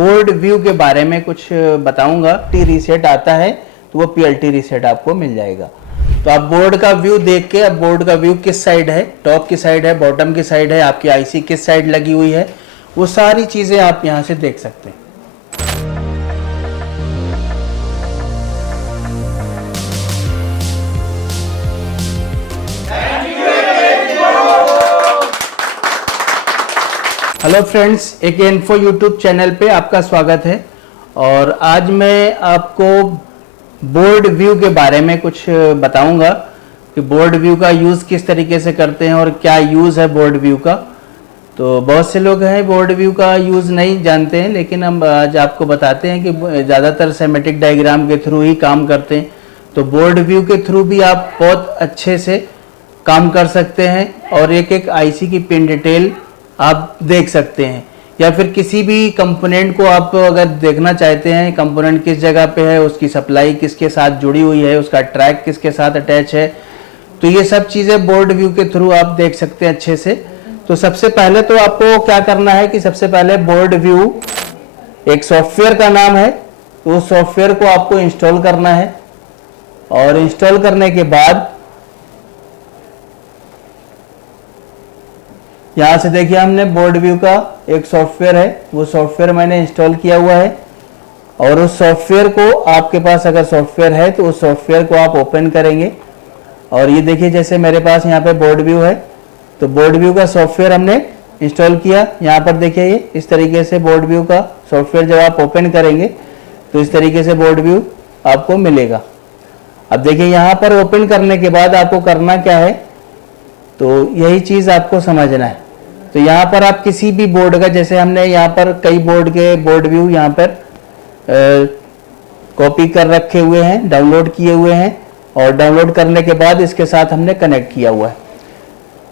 Board view के बारे में कुछ बताऊंगा। टी रीसेट आता है तो वो पीएलटी रीसेट आपको मिल जाएगा। तो आप बोर्ड का व्यू देख के, अब बोर्ड का व्यू किस साइड है, टॉप की साइड है, बॉटम की साइड है, आपकी आईसी किस साइड लगी हुई है, वो सारी चीजें आप यहां से देख सकते हैं। हेलो फ्रेंड्स, एक इन्फो यूट्यूब चैनल पे आपका स्वागत है। और आज मैं आपको बोर्ड व्यू के बारे में कुछ बताऊंगा कि बोर्ड व्यू का यूज़ किस तरीके से करते हैं और क्या यूज़ है बोर्ड व्यू का। तो बहुत से लोग हैं बोर्ड व्यू का यूज़ नहीं जानते हैं, लेकिन हम आज आपको बताते हैं कि ज़्यादातर सेमेटिक डायग्राम के थ्रू ही काम करते हैं। तो बोर्ड व्यू के थ्रू भी आप बहुत अच्छे से काम कर सकते हैं और एक एक आईसी की पिन डिटेल आप देख सकते हैं, या फिर किसी भी कंपोनेंट को आप अगर देखना चाहते हैं, कंपोनेंट किस जगह पे है, उसकी सप्लाई किसके साथ जुड़ी हुई है, उसका ट्रैक किसके साथ अटैच है, तो ये सब चीज़ें बोर्ड व्यू के थ्रू आप देख सकते हैं अच्छे से। तो सबसे पहले तो आपको क्या करना है कि सबसे पहले बोर्ड व्यू एक सॉफ्टवेयर का नाम है, तो उस सॉफ्टवेयर को आपको इंस्टॉल करना है। और इंस्टॉल करने के बाद यहाँ से देखिए हमने बोर्ड व्यू का एक सॉफ्टवेयर है, वो सॉफ्टवेयर मैंने इंस्टॉल किया हुआ है। और उस सॉफ्टवेयर को, आपके पास अगर सॉफ्टवेयर है तो उस सॉफ्टवेयर को आप ओपन करेंगे। और ये देखिए जैसे मेरे पास यहाँ पे बोर्ड व्यू है, तो बोर्ड व्यू का सॉफ्टवेयर हमने इंस्टॉल किया। यहाँ पर देखिए ये इस तरीके से बोर्ड व्यू का सॉफ्टवेयर जब आप ओपन करेंगे तो इस तरीके से बोर्ड व्यू आपको मिलेगा। अब देखिए यहाँ पर ओपन करने के बाद आपको करना क्या है, तो यही चीज़ आपको समझना है। तो यहाँ पर आप किसी भी बोर्ड का, जैसे हमने यहाँ पर कई बोर्ड के बोर्ड व्यू यहाँ पर कॉपी कर रखे हुए हैं, डाउनलोड किए हुए हैं, और डाउनलोड करने के बाद इसके साथ हमने कनेक्ट किया हुआ है।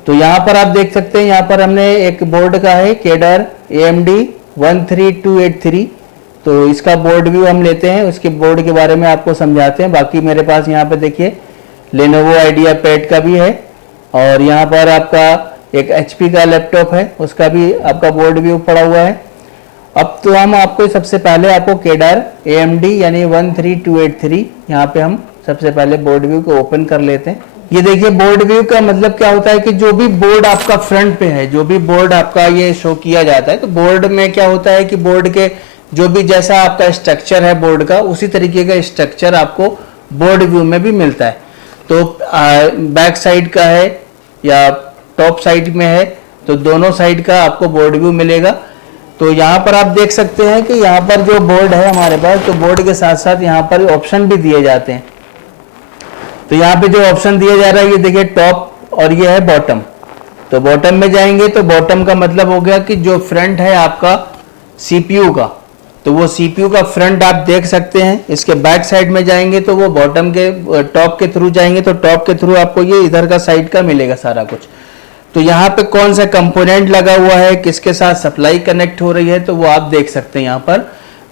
तो यहाँ पर आप देख सकते हैं, यहाँ पर हमने एक बोर्ड का है केडर AMD 13283। तो इसका बोर्ड व्यू हम लेते हैं, उसके बोर्ड के बारे में आपको समझाते हैं। बाकी मेरे पास यहाँ पे देखिए लेनोवो आइडियापैड का भी है, और यहाँ पर आपका एक HP का लैपटॉप है, उसका भी आपका बोर्ड व्यू पड़ा हुआ है। अब तो हम आपको सबसे पहले आपको केडर AMD यानी 13283 यहाँ पे हम सबसे पहले बोर्ड व्यू को ओपन कर लेते हैं। ये देखिए बोर्ड व्यू का मतलब क्या होता है कि जो भी बोर्ड आपका फ्रंट पे है, जो भी बोर्ड आपका ये शो किया जाता है, तो बोर्ड में क्या होता है कि बोर्ड के जो भी जैसा आपका स्ट्रक्चर है बोर्ड का, उसी तरीके का स्ट्रक्चर आपको बोर्ड व्यू में भी मिलता है। तो बैक साइड का है या टॉप साइड में है, तो दोनों साइड का आपको बोर्ड व्यू मिलेगा। तो यहाँ पर आप देख सकते हैं कि यहाँ पर जो बोर्ड है हमारे पास, तो बोर्ड के साथ साथ यहाँ पर ऑप्शन भी दिए जाते हैं। तो यहाँ पे जो ऑप्शन दिया जा रहा है, ये देखिए टॉप और ये है बॉटम। तो बॉटम में जाएंगे तो बॉटम का मतलब हो गया कि जो फ्रंट है आपका CPU का, तो वो CPU का फ्रंट आप देख सकते हैं। इसके बैक साइड में जाएंगे तो वो बॉटम के टॉप के थ्रू जाएंगे, तो टॉप के थ्रू आपको ये इधर का साइड का मिलेगा सारा कुछ। तो यहाँ पे कौन सा कंपोनेंट लगा हुआ है, किसके साथ सप्लाई कनेक्ट हो रही है, तो वो आप देख सकते हैं यहाँ पर।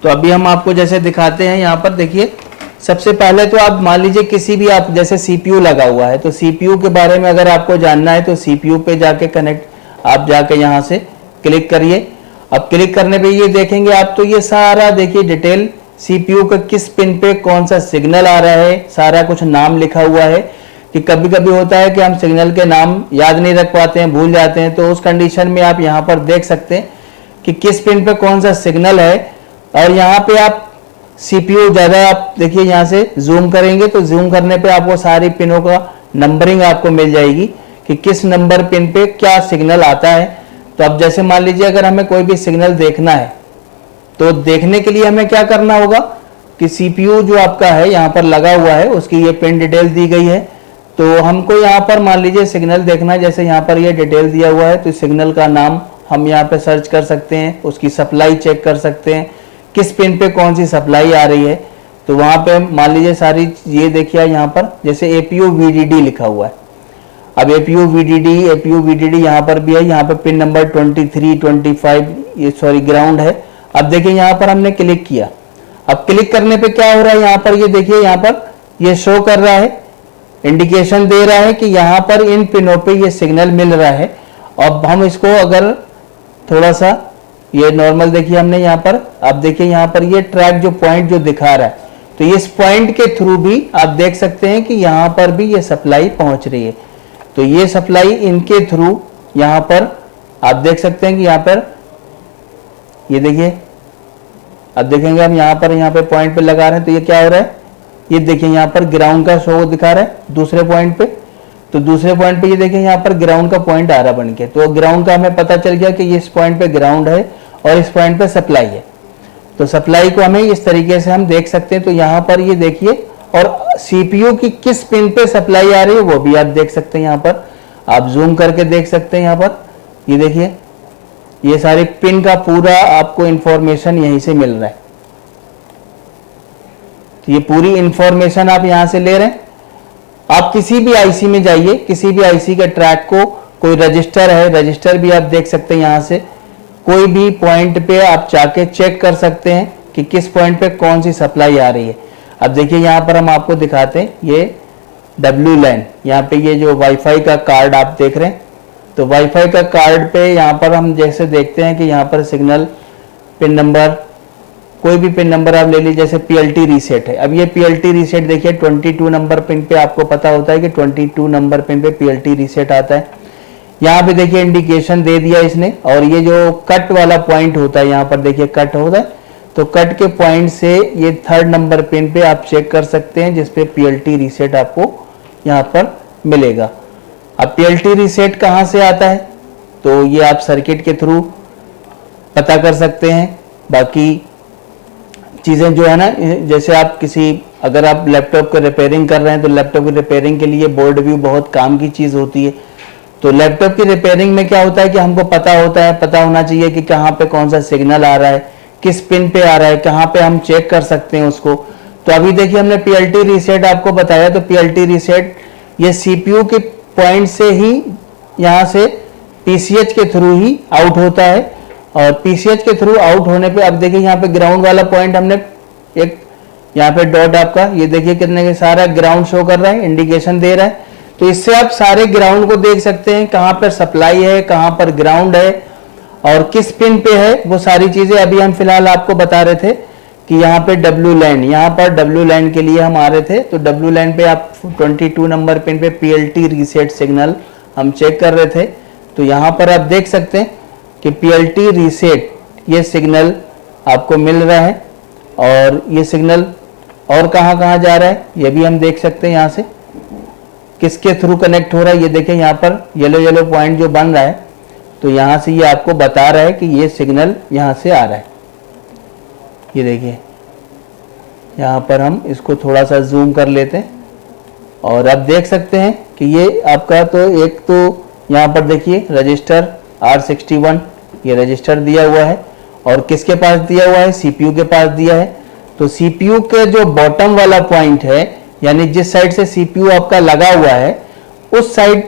तो अभी हम आपको जैसे दिखाते हैं, यहाँ पर देखिए सबसे पहले तो आप मान लीजिए किसी भी, आप जैसे CPU लगा हुआ है, तो CPU के बारे में अगर आपको जानना है तो CPU पे जाके कनेक्ट, आप जाके यहाँ से क्लिक करिए। अब क्लिक करने पे ये देखेंगे आप, तो ये सारा देखिए डिटेल CPU का किस पिन पे कौन सा सिग्नल आ रहा है, सारा कुछ नाम लिखा हुआ है। कि कभी कभी होता है कि हम सिग्नल के नाम याद नहीं रख पाते हैं, भूल जाते हैं, तो उस कंडीशन में आप यहाँ पर देख सकते हैं कि किस पिन पे कौन सा सिग्नल है। और यहाँ पे आप CPU ज़्यादा आप देखिए यहाँ से जूम करेंगे तो जूम करने पे आपको सारी पिनों का नंबरिंग आपको मिल जाएगी कि किस नंबर पिन पे क्या सिग्नल आता है। तो अब जैसे मान लीजिए अगर हमें कोई भी सिग्नल देखना है, तो देखने के लिए हमें क्या करना होगा कि CPU जो आपका है यहाँ पर लगा हुआ है, उसकी ये पिन डिटेल दी गई है। तो हमको यहाँ पर मान लीजिए सिग्नल देखना है, जैसे यहाँ पर ये डिटेल दिया हुआ है, तो सिग्नल का नाम हम यहाँ पे सर्च कर सकते हैं, उसकी सप्लाई चेक कर सकते हैं, किस पिन पे कौन सी सप्लाई आ रही है। तो वहाँ पे मान लीजिए सारी ये देखिए यहाँ पर जैसे APU VDD लिखा हुआ है। अब APU VDD यहाँ पर भी है, यहाँ पर पिन नंबर 23, 25 ये सॉरी ग्राउंड है। अब देखिए यहाँ पर हमने क्लिक किया। अब क्लिक करने पे क्या हो रहा है, यहाँ पर ये देखिए यहाँ पर ये शो कर रहा है, इंडिकेशन दे रहा है कि यहाँ पर इन पिनों पे ये सिग्नल मिल रहा है। अब हम इसको अगर थोड़ा सा ये नॉर्मल देखिए हमने यहाँ पर, आप देखिए यहाँ पर ये ट्रैक जो पॉइंट जो दिखा रहा है, तो इस पॉइंट के थ्रू भी आप देख सकते हैं कि यहाँ पर भी ये सप्लाई पहुंच रही है। तो ये सप्लाई इनके थ्रू यहाँ पर आप देख सकते हैं कि यहाँ पर ये देखिए, अब देखेंगे हम यहाँ पे पॉइंट पे लगा रहे हैं तो ये क्या हो रहा है, ये देखिए यहाँ पर ग्राउंड का शो दिखा रहा है दूसरे पॉइंट पे। तो दूसरे पॉइंट पे ये देखिए यहाँ पर ग्राउंड का पॉइंट आ रहा बन के, तो ग्राउंड का हमें पता चल गया कि ये इस पॉइंट पे ग्राउंड है और इस पॉइंट पे सप्लाई है। तो सप्लाई को हमें इस तरीके से हम देख सकते हैं। तो यहाँ पर ये देखिए, और सीपीयू की किस पिन पे सप्लाई आ रही है वो भी आप देख सकते हैं। यहाँ पर आप जूम करके देख सकते हैं। यहाँ पर ये देखिए, ये सारे पिन का पूरा आपको इंफॉर्मेशन यहीं से मिल रहा है। तो ये पूरी इंफॉर्मेशन आप यहां से ले रहे हैं। आप किसी भी आईसी में जाइए, किसी भी आईसी के ट्रैक को, कोई रजिस्टर है, रजिस्टर भी आप देख सकते हैं। यहां से कोई भी पॉइंट पे आप जाके चेक कर सकते हैं कि किस पॉइंट पे कौन सी सप्लाई आ रही है। अब देखिए यहाँ पर हम आपको दिखाते हैं, ये WLAN, यहाँ पे ये जो वाईफाई का कार्ड आप देख रहे हैं, तो वाईफाई का कार्ड पे यहाँ पर हम जैसे देखते हैं कि यहाँ पर सिग्नल पिन नंबर, कोई भी पिन नंबर आप ले लीजिए, जैसे PLT रीसेट है। अब ये PLT रीसेट देखिए 22 नंबर पिन पे आपको पता होता है कि 22 नंबर पिन पे PLT रीसेट आता है। यहाँ पे देखिए इंडिकेशन दे दिया इसने, और ये जो कट वाला पॉइंट होता है, यहाँ पर देखिए कट होता है, तो कट के पॉइंट से ये 3rd नंबर पिन पे आप चेक कर सकते हैं, जिसपे PLT रीसेट आपको यहाँ पर मिलेगा। अब PLT रीसेट कहाँ से आता है, तो ये आप सर्किट के थ्रू पता कर सकते हैं। बाकी चीज़ें जो है ना, जैसे आप अगर आप लैपटॉप को रिपेयरिंग कर रहे हैं, तो लैपटॉप की रिपेयरिंग के लिए बोर्ड व्यू बहुत काम की चीज़ होती है। तो लैपटॉप की रिपेयरिंग में क्या होता है कि हमको पता होना चाहिए कि कहाँ पे कौन सा सिग्नल आ रहा है, किस पिन पे आ रहा है, कहाँ पे हम चेक कर सकते हैं उसको। तो अभी देखिए हमने PLT रीसेट आपको बताया, तो PLT रीसेट ये CPU के पॉइंट से ही, यहाँ से PCH के थ्रू ही आउट होता है, और PCH के थ्रू आउट होने पे अब देखिए यहाँ पे ग्राउंड वाला पॉइंट हमने एक यहाँ पे डॉट आपका ये देखिए कितने के सारा ग्राउंड शो कर रहा है, इंडिकेशन दे रहा है। तो इससे आप सारे ग्राउंड को देख सकते हैं, कहाँ पर सप्लाई है, कहाँ पर ग्राउंड है और किस पिन पे है, वो सारी चीजें अभी हम फिलहाल आपको बता रहे थे कि यहाँ पे WLAN, यहाँ पर WLAN के लिए हम आ रहे थे। तो WLAN पे आप 22 नंबर पिन पे PLT रीसेट सिग्नल हम चेक कर रहे थे। तो यहाँ पर आप देख सकते हैं कि PLT रीसेट ये सिग्नल आपको मिल रहा है, और ये सिग्नल और कहाँ कहाँ जा रहा है ये भी हम देख सकते हैं। यहाँ से किसके थ्रू कनेक्ट हो रहा है, ये देखें यहाँ पर येलो पॉइंट जो बन रहा है, तो यहाँ से ये आपको बता रहा है कि ये सिग्नल यहाँ से आ रहा है। ये देखिए यहाँ पर हम इसको थोड़ा सा जूम कर लेते हैं, और आप देख सकते हैं कि ये आपका, तो एक तो यहाँ पर देखिए रजिस्टर R61 ये रजिस्टर दिया हुआ है, और किसके पास दिया हुआ है, CPU के पास दिया है। तो CPU के जो बॉटम वाला पॉइंट है, यानी जिस साइड से CPU आपका लगा हुआ है, उस साइड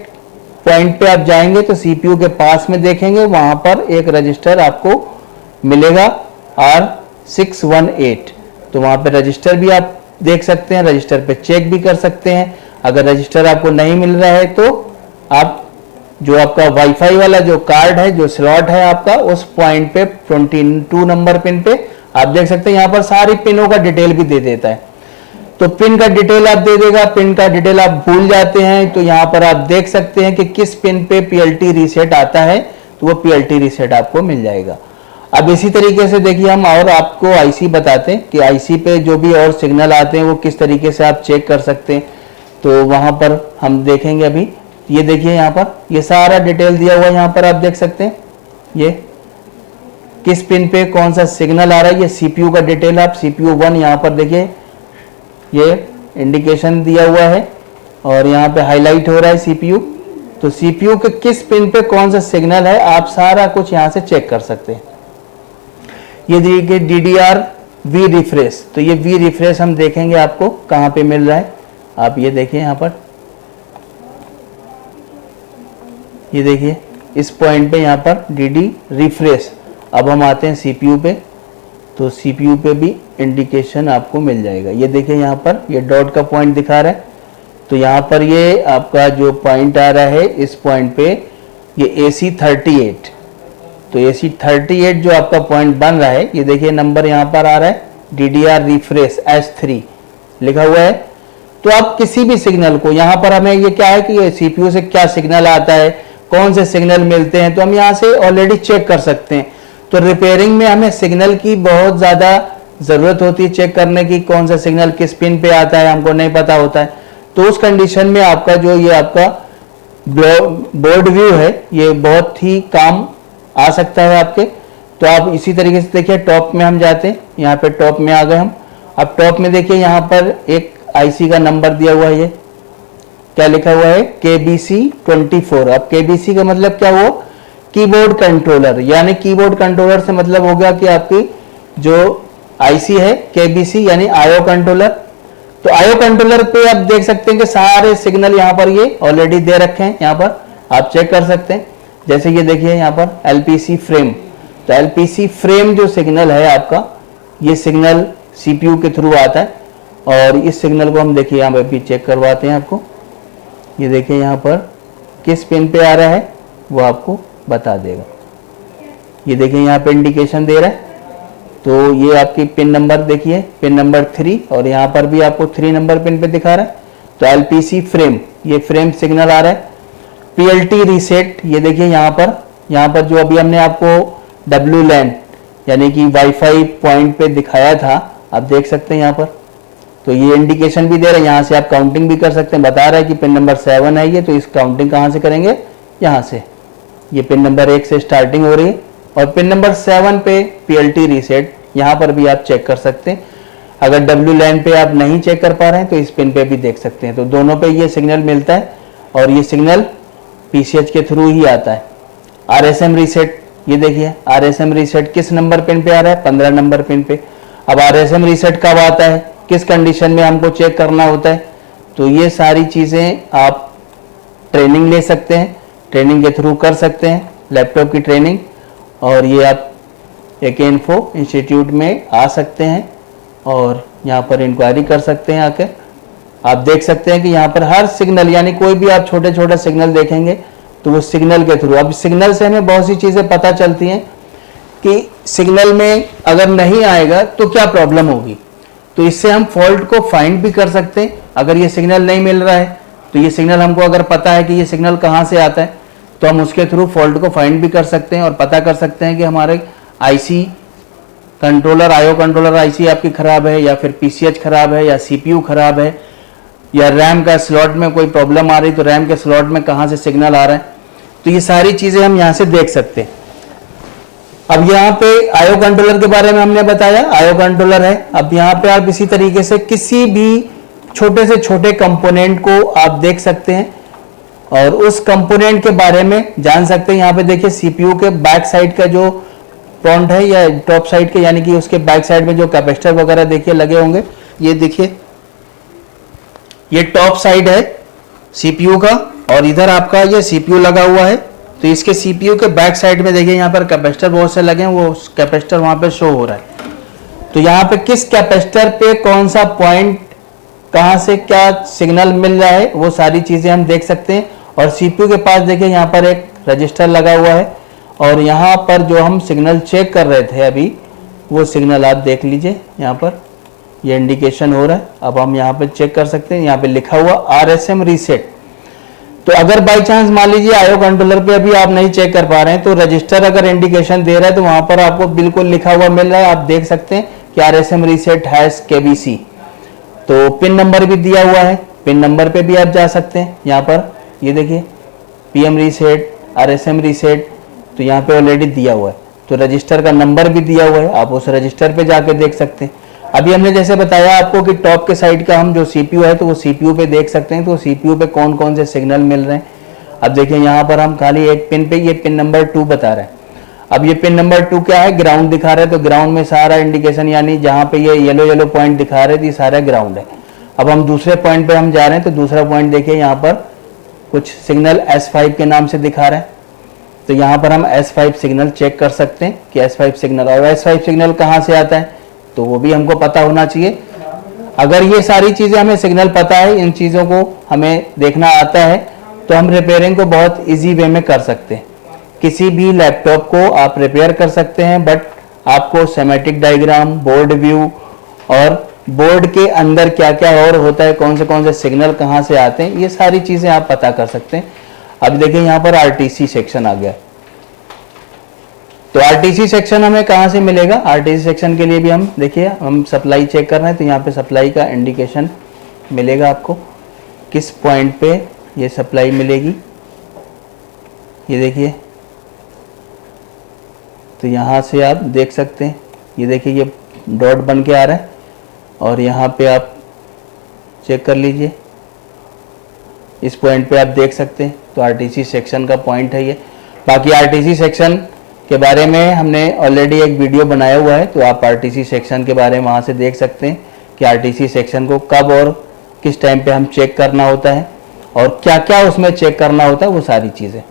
पॉइंट पे आप जाएंगे तो CPU के पास में देखेंगे, वहां पर एक रजिस्टर आपको मिलेगा R618। तो वहां पे रजिस्टर भी आप देख सकते हैं, रजिस्टर पे चेक भी कर सकते हैं। अगर रजिस्टर आपको नहीं मिल रहा है तो आप जो आपका वाईफाई वाला जो कार्ड है, जो स्लॉट है आपका, उस पॉइंट पे 22 नंबर पिन पे आप देख सकते हैं, यहाँ पर सारी पिनों का डिटेल भी दे देता है। तो पिन का डिटेल आप दे देगा, पिन का डिटेल आप भूल जाते हैं तो यहाँ पर आप देख सकते हैं कि किस पिन पे PLT रीसेट आता है, तो वो PLT रीसेट आपको मिल जाएगा। अब इसी तरीके से देखिए हम और आपको आईसी बताते हैं कि आईसी पे जो भी और सिग्नल आते हैं वो किस तरीके से आप चेक कर सकते हैं। तो वहां पर हम देखेंगे अभी, ये देखिए यहाँ पर ये सारा डिटेल दिया हुआ है, यहाँ पर आप देख सकते हैं ये किस पिन पे कौन सा सिग्नल आ रहा है। ये CPU का डिटेल, आप CPU 1 यहाँ पर देखिए ये इंडिकेशन दिया हुआ है, और यहाँ पे हाईलाइट हो रहा है CPU। तो CPU के किस पिन पे कौन सा सिग्नल है, आप सारा कुछ यहाँ से चेक कर सकते हैं। ये देखिए DDR V रिफ्रेश, तो ये V रिफ्रेश हम देखेंगे आपको कहाँ पे मिल रहा है। आप ये देखिए यहाँ पर, ये देखिए इस पॉइंट पे यहाँ पर DD रिफ्रेश। अब हम आते हैं CPU पे, तो CPU पे भी इंडिकेशन आपको मिल जाएगा। ये देखिए यहाँ पर ये डॉट का पॉइंट दिखा रहा है, तो यहाँ पर ये आपका जो पॉइंट आ रहा है, इस पॉइंट पे ये AC38 तो AC38 जो आपका पॉइंट बन रहा है, ये देखिए नंबर यहाँ पर आ रहा है DDR रिफ्रेश S3 लिखा हुआ है। तो आप किसी भी सिग्नल को, यहाँ पर हमें ये क्या है कि CPU से क्या सिग्नल आता है, कौन से सिग्नल मिलते हैं, तो हम यहाँ से ऑलरेडी चेक कर सकते हैं। तो रिपेयरिंग में हमें सिग्नल की बहुत ज़्यादा ज़रूरत होती है चेक करने की, कौन सा सिग्नल किस पिन पे आता है हमको नहीं पता होता है। तो उस कंडीशन में आपका जो ये आपका बोर्ड व्यू है ये बहुत ही काम आ सकता है आपके। तो आप इसी तरीके से देखिए टॉप में हम जाते हैं, यहाँ पे टॉप में आ गए हम। अब टॉप में देखिए यहाँ पर एक IC का नंबर दिया हुआ है, ये क्या लिखा हुआ है KBC24। अब KBC का मतलब क्या हुआ, कीबोर्ड कंट्रोलर, यानी कीबोर्ड कंट्रोलर से मतलब हो गया कि आपकी जो IC है KBC यानी IO कंट्रोलर। तो IO कंट्रोलर पे आप देख सकते हैं कि सारे सिग्नल यहाँ पर ये ऑलरेडी दे रखे हैं, यहाँ पर आप चेक कर सकते हैं। जैसे ये देखिए यहाँ पर LPC फ्रेम, तो LPC फ्रेम जो सिग्नल है आपका, ये सिग्नल CPU के थ्रू आता है। और इस सिग्नल को हम देखिए यहाँ पर भी चेक करवाते हैं आपको। ये देखिए यहाँ पर किस पिन पे आ रहा है वो आपको बता देगा। ये देखिए यहाँ पे इंडिकेशन दे रहा है, तो ये आपकी पिन नंबर देखिए, पिन नंबर 3, और यहाँ पर भी आपको 3 नंबर पिन पे दिखा रहा है। तो LPC फ्रेम, ये फ्रेम सिग्नल आ रहा है। PLT रीसेट, ये देखिए यहाँ पर जो अभी हमने आपको WLAN यानी कि वाईफाई पॉइंट पे दिखाया था, आप देख सकते हैं यहाँ पर। तो ये इंडिकेशन भी दे रहा है, यहाँ से आप काउंटिंग भी कर सकते हैं। बता रहा है कि पिन नंबर 7 है ये, तो इस काउंटिंग कहाँ से करेंगे, यहाँ से। ये पिन नंबर 1 से स्टार्टिंग हो रही है, और पिन नंबर 7 पे PLT रीसेट, यहाँ पर भी आप चेक कर सकते हैं। अगर WLAN पे आप नहीं चेक कर पा रहे हैं तो इस पिन पे भी देख सकते हैं। तो दोनों पे ये सिग्नल मिलता है, और ये सिग्नल PCH के थ्रू ही आता है। RSM रीसेट, ये देखिए RSM रीसेट किस नंबर पिन पे आ रहा है, 15 नंबर पिन पे। अब RSM रीसेट कब आता है, किस कंडीशन में हमको चेक करना होता है, तो ये सारी चीज़ें आप ट्रेनिंग ले सकते हैं, ट्रेनिंग के थ्रू कर सकते हैं, लैपटॉप की ट्रेनिंग। और ये आप AK Info इंस्टीट्यूट में आ सकते हैं और यहाँ पर इंक्वायरी कर सकते हैं आकर। आप देख सकते हैं कि यहाँ पर हर सिग्नल, यानी कोई भी आप छोटे छोटे सिग्नल देखेंगे तो वो सिग्नल के थ्रू, अब सिग्नल से हमें बहुत सी चीज़ें पता चलती हैं कि सिग्नल में अगर नहीं आएगा तो क्या प्रॉब्लम होगी। तो इससे हम फॉल्ट को फाइंड भी कर सकते हैं। अगर ये सिग्नल नहीं मिल रहा है तो ये सिग्नल हमको अगर पता है कि ये सिग्नल कहाँ से आता है, तो हम उसके थ्रू फॉल्ट को फाइंड भी कर सकते हैं और पता कर सकते हैं कि हमारे IC controller, IO controller IC आपकी ख़राब है, या फिर PCH ख़राब है, या CPU ख़राब है, या रैम का स्लॉट में कोई प्रॉब्लम आ रही, तो रैम के स्लॉट में कहाँ से सिग्नल आ रहा है। तो ये सारी चीज़ें हम यहाँ से देख सकते हैं। अब यहाँ पे IO कंट्रोलर के बारे में हमने बताया, IO कंट्रोलर है। अब यहाँ पे आप इसी तरीके से किसी भी छोटे से छोटे कंपोनेंट को आप देख सकते हैं और उस कंपोनेंट के बारे में जान सकते हैं। यहाँ पे देखिए CPU के बैक साइड का जो फ्रंट है या टॉप साइड के, यानी कि उसके बैक साइड में जो कैपेसिटर वगैरह देखिए लगे होंगे, ये देखिए ये टॉप साइड है CPU का, और इधर आपका ये CPU लगा हुआ है। तो इसके CPU के बैक साइड में देखिए यहाँ पर कैपेसिटर बहुत से लगे हैं, वो कैपेसिटर वहाँ पे शो हो रहा है। तो यहाँ पे किस कैपेसिटर पे कौन सा पॉइंट, कहाँ से क्या सिग्नल मिल रहा है, वो सारी चीज़ें हम देख सकते हैं। और CPU के पास देखिए यहाँ पर एक रजिस्टर लगा हुआ है, और यहाँ पर जो हम सिग्नल चेक कर रहे थे अभी, वो सिग्नल आप देख लीजिए, यहाँ पर ये इंडिकेशन हो रहा है। अब हम यहाँ पे चेक कर सकते हैं, यहाँ पे लिखा हुआ RSM रीसेट। तो अगर बाई चांस मान लीजिए IO कंट्रोलर पे अभी आप नहीं चेक कर पा रहे हैं, तो रजिस्टर अगर इंडिकेशन दे रहा है तो वहाँ पर आपको बिल्कुल लिखा हुआ मिल रहा है, आप देख सकते हैं कि RSM रीसेट हैश KBC। तो पिन नंबर भी दिया हुआ है, पिन नंबर पे भी आप जा सकते हैं। यहाँ पर ये देखिए PM रीसेट, RSM रीसेट, तो यहाँ पे ऑलरेडी दिया हुआ है। तो रजिस्टर का नंबर भी दिया हुआ है, आप उस रजिस्टर पे जाके देख सकते हैं। अभी हमने जैसे बताया आपको कि टॉप के साइड का हम जो CPU है, तो वो CPU पे देख सकते हैं, तो CPU पे कौन कौन से सिग्नल मिल रहे हैं। अब देखिए यहाँ पर हम खाली एक पिन पे, ये पिन नंबर 2 बता रहे हैं। अब ये पिन नंबर 2 क्या है, ग्राउंड दिखा रहा है। तो ग्राउंड में सारा इंडिकेशन, यानी जहाँ पे ये येलो येलो पॉइंट दिखा रहे थे, ये सारा ग्राउंड है। अब हम दूसरे पॉइंट पे हम जा रहे हैं, तो दूसरा पॉइंट देखिए यहाँ पर कुछ सिग्नल S5 के नाम से दिखा रहा है। तो यहाँ पर हम S5 सिग्नल चेक कर सकते हैं कि S5 सिग्नल, और S5 सिग्नल कहाँ से आता है तो वो भी हमको पता होना चाहिए। अगर ये सारी चीज़ें हमें सिग्नल पता है, इन चीज़ों को हमें देखना आता है, तो हम रिपेयरिंग को बहुत इजी वे में कर सकते हैं। किसी भी लैपटॉप को आप रिपेयर कर सकते हैं, बट आपको सेमेटिक डायग्राम, बोर्ड व्यू और बोर्ड के अंदर क्या क्या और होता है, कौन से सिग्नल कहाँ से आते हैं, ये सारी चीज़ें आप पता कर सकते हैं। अब देखिए यहाँ पर आरटीसी सेक्शन आ गया। तो आरटीसी सेक्शन हमें कहाँ से मिलेगा? आरटीसी सेक्शन के लिए भी हम देखिए, हम सप्लाई चेक कर रहे हैं तो यहाँ पे सप्लाई का इंडिकेशन मिलेगा आपको, किस पॉइंट पे ये सप्लाई मिलेगी, ये देखिए। तो यहाँ से आप देख सकते हैं, ये देखिए ये डॉट बन के आ रहा है और यहाँ पे आप चेक कर लीजिए, इस पॉइंट पे आप देख सकते हैं। तो आरटीसी सेक्शन का पॉइंट है ये। बाकी आरटीसी सेक्शन के बारे में हमने ऑलरेडी एक वीडियो बनाया हुआ है, तो आप आरटीसी सेक्शन के बारे में वहाँ से देख सकते हैं कि आरटीसी सेक्शन को कब और किस टाइम पे हम चेक करना होता है और क्या क्या उसमें चेक करना होता है, वो सारी चीज़ें।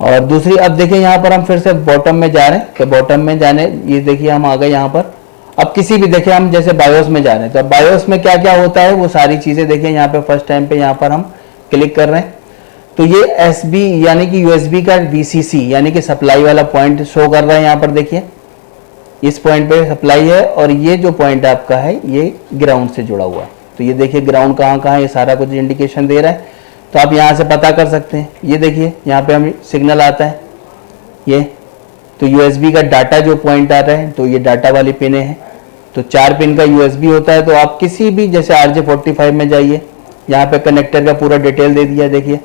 और दूसरी, अब देखिए यहाँ पर हम फिर से बॉटम में जा रहे हैं, तो बॉटम में जाने, ये देखिए हम आ गए यहाँ पर। अब किसी भी, देखिए हम जैसे बायोस में जा रहे हैं, तो अब बायोस में क्या क्या होता है वो सारी चीज़ें देखिए यहाँ पे फर्स्ट टाइम पे यहाँ पर हम क्लिक कर रहे हैं। तो ये एसबी यानी कि यूएसबी का वीसीसी यानी कि सप्लाई वाला पॉइंट शो कर रहा है यहाँ पर। देखिए इस पॉइंट पे सप्लाई है और ये जो पॉइंट आपका है ये ग्राउंड से जुड़ा हुआ है। तो ये देखिए ग्राउंड कहाँ कहाँ है, ये सारा कुछ इंडिकेशन दे रहा है, तो आप यहाँ से पता कर सकते हैं। ये देखिए यहाँ पे हम सिग्नल आता है ये, तो यूएसबी का डाटा जो पॉइंट आ रहा है, तो ये डाटा वाली पिनें हैं। तो 4 पिन का यूएसबी होता है। तो आप किसी भी, जैसे RJ45 में जाइए, यहाँ पे कनेक्टर का पूरा डिटेल दे दिया देखिए।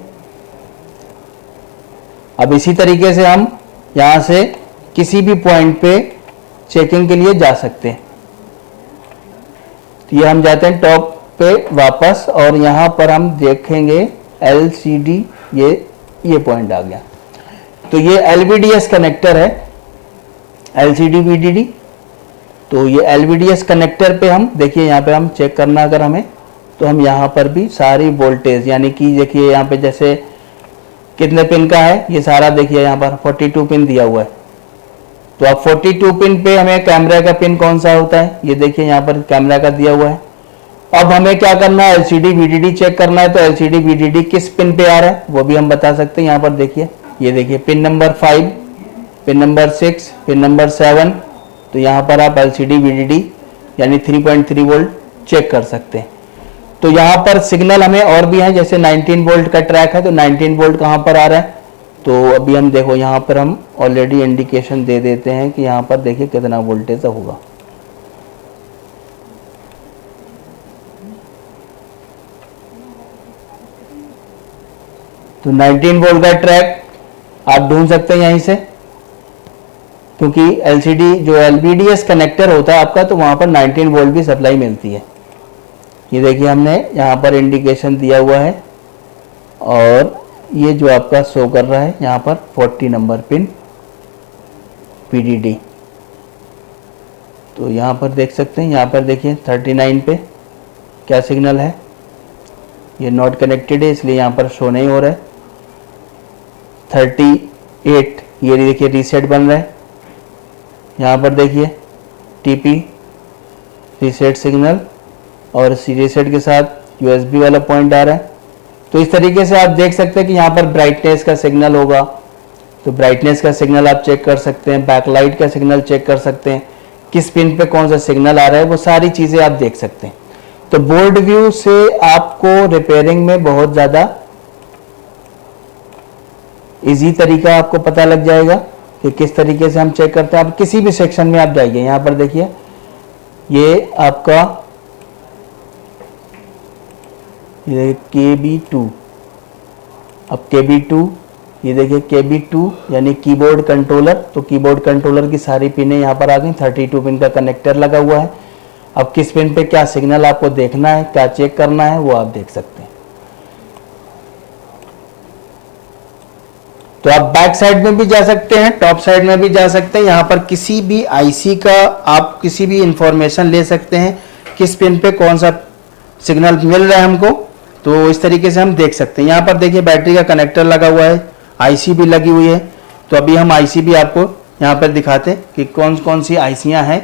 अब इसी तरीके से हम यहाँ से किसी भी पॉइंट पे चेकिंग के लिए जा सकते हैं। तो ये हम जाते हैं टॉप पे वापस और यहाँ पर हम देखेंगे LCD, ये पॉइंट आ गया। तो ये LVDS कनेक्टर है, LCD VDD। तो ये LVDS कनेक्टर पे हम देखिए, यहाँ पे हम चेक करना अगर हमें, तो हम यहाँ पर भी सारी वोल्टेज, यानी कि देखिए यहाँ पे जैसे कितने पिन का है ये सारा देखिए, यहाँ पर 42 पिन दिया हुआ है। तो अब 42 पिन पे हमें कैमरा का पिन कौन सा होता है, ये देखिए यहाँ पर कैमरा का दिया हुआ है। अब हमें क्या करना है, LCD VDD चेक करना है। तो LCD VDD किस पिन पे आ रहा है वो भी हम बता सकते हैं। यहाँ पर देखिए, ये देखिए pin number 5, pin number 6, pin number 7। तो यहाँ पर आप LCD VDD यानी 3.3 वोल्ट चेक कर सकते हैं। तो यहाँ पर सिग्नल हमें और भी है, जैसे 19 वोल्ट का ट्रैक है, तो 19 वोल्ट कहाँ पर आ रहा है, तो अभी हम देखो यहाँ पर हम ऑलरेडी इंडिकेशन दे देते हैं कि यहाँ पर देखिए कितना वोल्टेज होगा। तो 19 वोल्ट का ट्रैक आप ढूंढ सकते हैं यहीं से, क्योंकि LCD जो LVDS कनेक्टर होता है आपका, तो वहाँ पर 19 वोल्ट भी सप्लाई मिलती है। ये देखिए हमने यहाँ पर इंडिकेशन दिया हुआ है और ये जो आपका शो कर रहा है यहाँ पर 40 नंबर पिन PDD। तो यहाँ पर देख सकते हैं, यहाँ पर देखिए 39 पे क्या सिग्नल है, ये नॉट कनेक्टेड है इसलिए यहाँ पर शो नहीं हो रहा है। 38 ये देखिए रीसेट बन रहा है, यहाँ पर देखिए TP रीसेट सिग्नल और इसी रीसेट के साथ USB वाला पॉइंट आ रहा है। तो इस तरीके से आप देख सकते हैं कि यहाँ पर ब्राइटनेस का सिग्नल होगा, तो ब्राइटनेस का सिग्नल आप चेक कर सकते हैं, बैकलाइट का सिग्नल चेक कर सकते हैं, किस पिन पे कौन सा सिग्नल आ रहा है, वो सारी चीज़ें आप देख सकते हैं। तो बोर्ड व्यू से आपको रिपेयरिंग में बहुत ज़्यादा इजी तरीका आपको पता लग जाएगा कि किस तरीके से हम चेक करते हैं। आप किसी भी सेक्शन में आप जाइए, यहाँ पर देखिए ये आपका ये KB2। अब KB2, ये देखिए KB2 यानी कीबोर्ड कंट्रोलर। तो कीबोर्ड कंट्रोलर की सारी पिनें यहाँ पर आ गई, 32 पिन का कनेक्टर लगा हुआ है। अब किस पिन पे क्या सिग्नल आपको देखना है, क्या चेक करना है, वो आप देख सकते हैं। तो आप बैक साइड में भी जा सकते हैं, टॉप साइड में भी जा सकते हैं। यहाँ पर किसी भी IC का आप किसी भी इंफॉर्मेशन ले सकते हैं, किस पिन पे कौन सा सिग्नल मिल रहा है हमको, तो इस तरीके से हम देख सकते हैं। यहाँ पर देखिए बैटरी का कनेक्टर लगा हुआ है, IC भी लगी हुई है। तो अभी हम IC भी आपको यहाँ पर दिखाते हैं कि कौन कौन सी ICयाँ हैं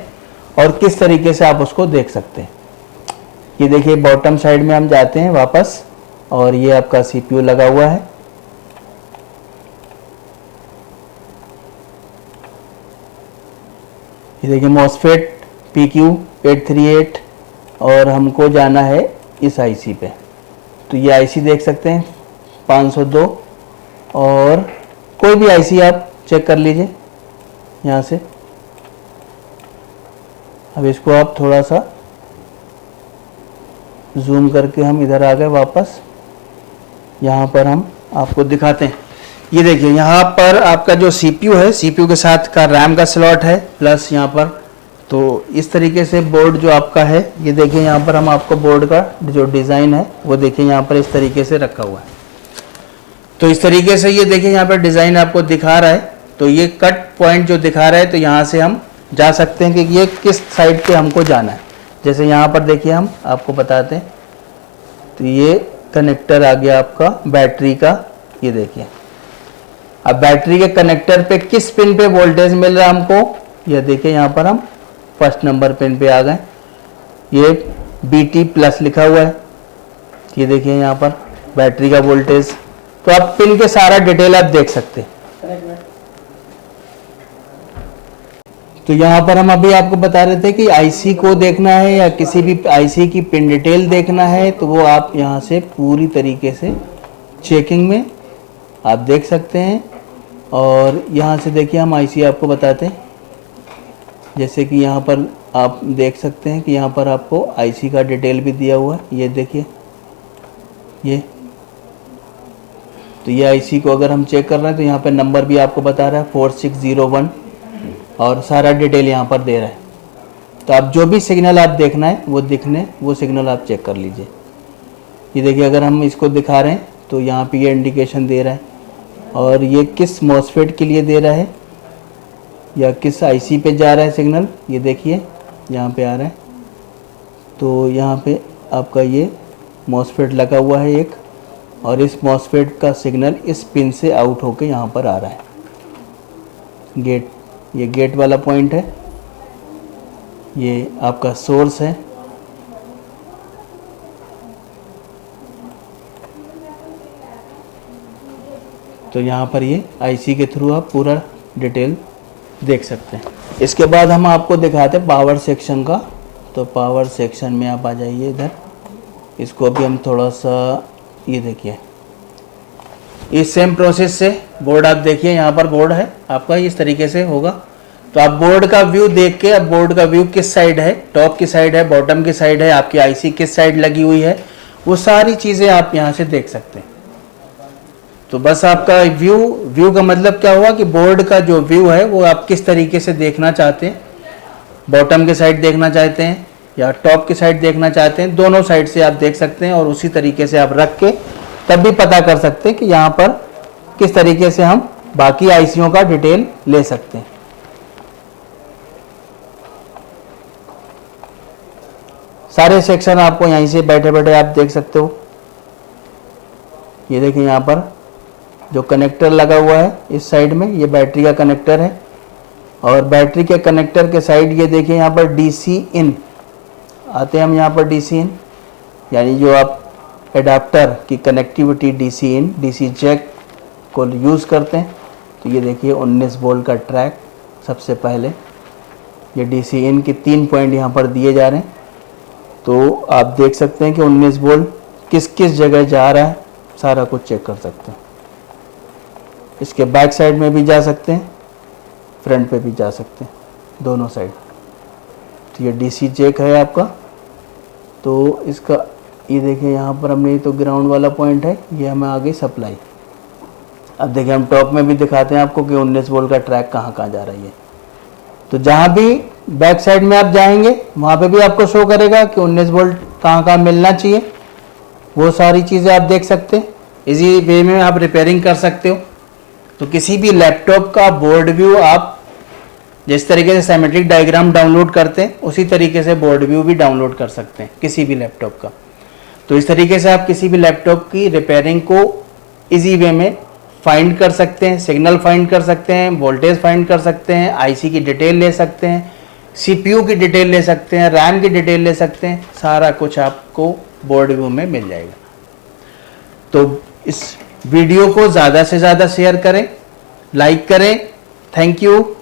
और किस तरीके से आप उसको देख सकते हैं। ये देखिए बॉटम साइड में हम जाते हैं वापस और ये आपका CPU लगा हुआ है। ये देखिए मॉसफेट PQ838 और हमको जाना है इस आईसी पे। तो ये आईसी देख सकते हैं 502 और कोई भी आईसी आप चेक कर लीजिए यहाँ से। अब इसको आप थोड़ा सा जूम करके हम इधर आ गए वापस। यहाँ पर हम आपको दिखाते हैं। ये देखिए यहाँ पर आपका जो CPU है, CPU के साथ का रैम का स्लॉट है प्लस यहाँ पर। तो इस तरीके से बोर्ड जो आपका है, ये देखिए यहाँ पर हम आपको बोर्ड का जो डिज़ाइन है वो देखिए यहाँ पर इस तरीके से रखा हुआ है। तो इस तरीके से ये देखिए यहाँ पर डिज़ाइन आपको दिखा रहा है। तो ये कट पॉइंट जो दिखा रहा है, तो यहाँ से हम जा सकते हैं कि ये किस साइड पे हमको जाना है। जैसे यहाँ पर देखिए हम आपको बताते हैं। तो ये कनेक्टर आ गया आपका बैटरी का, ये देखिए। अब बैटरी के कनेक्टर पे किस पिन पे वोल्टेज मिल रहा है हमको, ये देखिए यहाँ पर हम फर्स्ट नंबर पिन पे आ गए। ये BT प्लस लिखा हुआ है, ये देखिए यहाँ पर बैटरी का वोल्टेज। तो आप पिन के सारा डिटेल आप देख सकते हैं। तो यहाँ पर हम अभी आपको बता रहे थे कि आईसी को देखना है या किसी भी आईसी की पिन डिटेल देखना है, तो वो आप यहाँ से पूरी तरीके से चेकिंग में आप देख सकते हैं। और यहाँ से देखिए हम आईसी आपको बताते हैं। जैसे कि यहाँ पर आप देख सकते हैं कि यहाँ पर आपको आईसी का डिटेल भी दिया हुआ है, ये देखिए ये। तो ये आईसी को अगर हम चेक कर रहे हैं तो यहाँ पे नंबर भी आपको बता रहा है 4601 और सारा डिटेल यहाँ पर दे रहा है। तो आप जो भी सिग्नल आप देखना है वो सिग्नल आप चेक कर लीजिए। ये देखिए अगर हम इसको दिखा रहे हैं तो यहाँ पे ये इंडिकेशन दे रहा है और ये किस मॉसफेट के लिए दे रहा है या किस आईसी पे जा रहा है सिग्नल, ये देखिए यहाँ पे आ रहा है। तो यहाँ पे आपका ये मॉसफेट लगा हुआ है एक, और इस मॉसफेट का सिग्नल इस पिन से आउट होके यहाँ पर आ रहा है गेट। ये गेट वाला पॉइंट है, ये आपका सोर्स है। तो यहाँ पर ये आईसी के थ्रू आप पूरा डिटेल देख सकते हैं। इसके बाद हम आपको दिखाते हैं पावर सेक्शन का। तो पावर सेक्शन में आप आ जाइए इधर। इसको अभी हम थोड़ा सा, ये देखिए इस सेम प्रोसेस से बोर्ड आप देखिए, यहाँ पर बोर्ड है आपका, इस तरीके से होगा। तो आप बोर्ड का व्यू देख के, अब बोर्ड का व्यू किस साइड है, टॉप की साइड है, बॉटम की साइड है, आपकी आईसी किस साइड लगी हुई है, वो सारी चीज़ें आप यहाँ से देख सकते हैं। तो बस आपका व्यू का मतलब क्या हुआ कि बोर्ड का जो व्यू है वो आप किस तरीके से देखना चाहते हैं, बॉटम की साइड देखना चाहते हैं या टॉप की साइड देखना चाहते हैं, दोनों साइड से आप देख सकते हैं। और उसी तरीके से आप रख के तब भी पता कर सकते हैं कि यहाँ पर किस तरीके से हम बाकी आईसीओ का डिटेल ले सकते हैं। सारे सेक्शन आपको यहीं से बैठे बैठे आप देख सकते हो। ये देखिए यहाँ पर जो कनेक्टर लगा हुआ है इस साइड में, ये बैटरी का कनेक्टर है। और बैटरी के कनेक्टर के साइड ये देखिए यहाँ पर DC इन आते हैं हम, यहाँ पर DC इन यानी जो आप एडाप्टर की कनेक्टिविटी DC इन DC जैक को यूज़ करते हैं। तो ये देखिए 19 वोल्ट का ट्रैक सबसे पहले, ये DC इन के 3 पॉइंट यहाँ पर दिए जा रहे हैं। तो आप देख सकते हैं कि 19 वोल्ट किस किस जगह जा रहा है, सारा कुछ चेक कर सकते हैं। इसके बैक साइड में भी जा सकते हैं, फ्रंट पे भी जा सकते हैं, दोनों साइड। तो ये DC जैक है आपका। तो इसका ये देखिए यहाँ पर हमने, तो ग्राउंड वाला पॉइंट है, ये हमें आ गई सप्लाई। अब देखिए हम टॉप में भी दिखाते हैं आपको कि 19 वोल्ट का ट्रैक कहाँ कहाँ जा रही है। तो जहाँ भी बैक साइड में आप जाएंगे वहाँ पे भी आपको शो करेगा कि 19 वोल्ट कहाँ कहाँ मिलना चाहिए, वो सारी चीज़ें आप देख सकते हैं। इजी वे में आप रिपेयरिंग कर सकते हो। तो किसी भी लैपटॉप का बोर्ड व्यू आप जिस तरीके से सिमेट्रिक डायग्राम डाउनलोड करते हैं उसी तरीके से बोर्ड व्यू भी डाउनलोड कर सकते हैं किसी भी लैपटॉप का। तो इस तरीके से आप किसी भी लैपटॉप की रिपेयरिंग को इजी वे में फाइंड कर सकते हैं, सिग्नल फाइंड कर सकते हैं, वोल्टेज फाइंड कर सकते हैं, आईसी की डिटेल ले सकते हैं, सीपीयू की डिटेल ले सकते हैं, रैम की डिटेल ले सकते हैं। सारा कुछ आपको बोर्ड व्यू में मिल जाएगा। तो इस वीडियो को ज़्यादा से ज़्यादा शेयर करें, लाइक करें। Thank you.